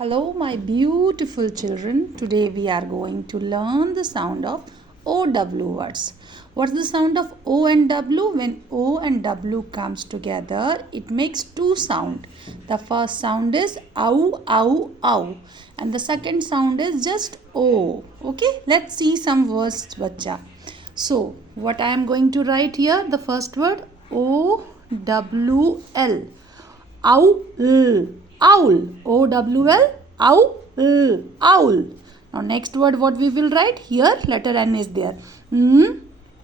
Hello, my beautiful children. Today we are going to learn the sound of OW words. What's the sound of O and W? When O and W comes together, it makes two sound. The first sound is ow, ow, ow. And the second sound is just O. Okay, let's see some words, bacha. So, what I am going to write here, the first word O-W-L. Owl, owl, O-W-L, owl, owl. Now next word what we will write here, letter N is there.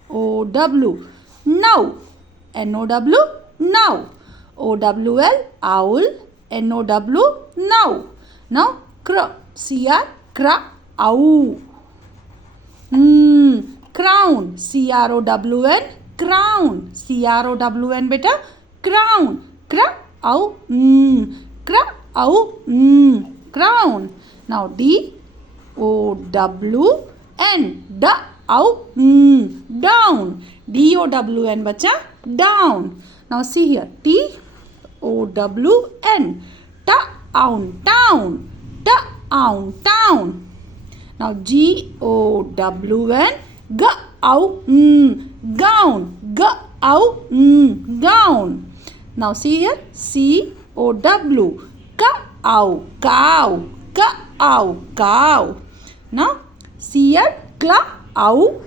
O-W, now, N-O-W, now. O-W-L, owl, N-O-W, now. Now, C-R, ow. Crown, C-R-O-W-N, crown, C-R-O-W-N beta, crown, ow, crown. Now D-O-W-N, down, D-O-W-N bacha, down. Now see here, T-O-W-N, town. Now G-O-W-N, gown. Now see here, C-O-W, cow. Now C-L, clown,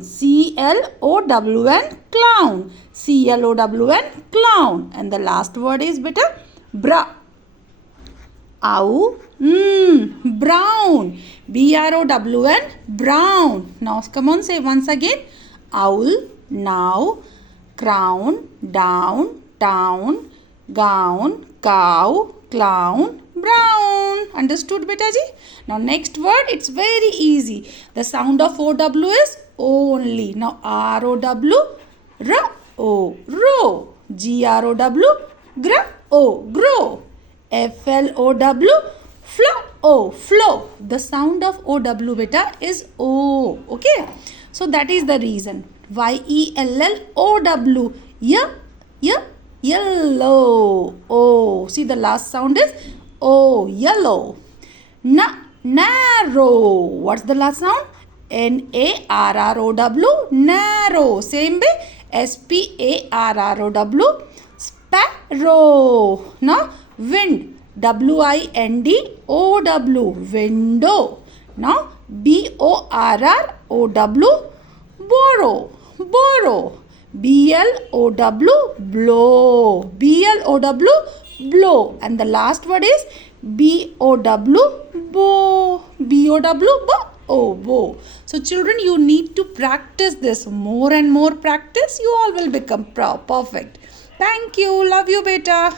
C-L-O-W-N, clown, C-L-O-W-N, clown. And the last word is beta, brown, B-R-O-W-N, brown. Now come on, say once again, owl, now, crown, down, town, gown, cow, clown, brown. Understood, beta ji? Now next word, it's very easy. The sound of O-W is O only. Now R-O-W, R-O, row. G-R-O-W, gra-O, grow. F-L-O-W, flow. The sound of O-W beta is O. Okay. So that is the reason. Y-E-L-L-O-W. Yellow. O. See the last sound is O. Yellow. Narrow. What's the last sound? N-A-R-R-O-W. Narrow. Same way. S-P-A-R-R-O-W. Sparrow. Now wind. W-I-N-D-O-W. Window. Now B-O-R-R-O-W. Borrow. B-L-O-W, blow. B-L-O-W, blow. And the last word is B-O-W, bow. B-O-W, bow. So children, you need to practice this. More and more practice, you all will become perfect. Thank you. Love you, beta.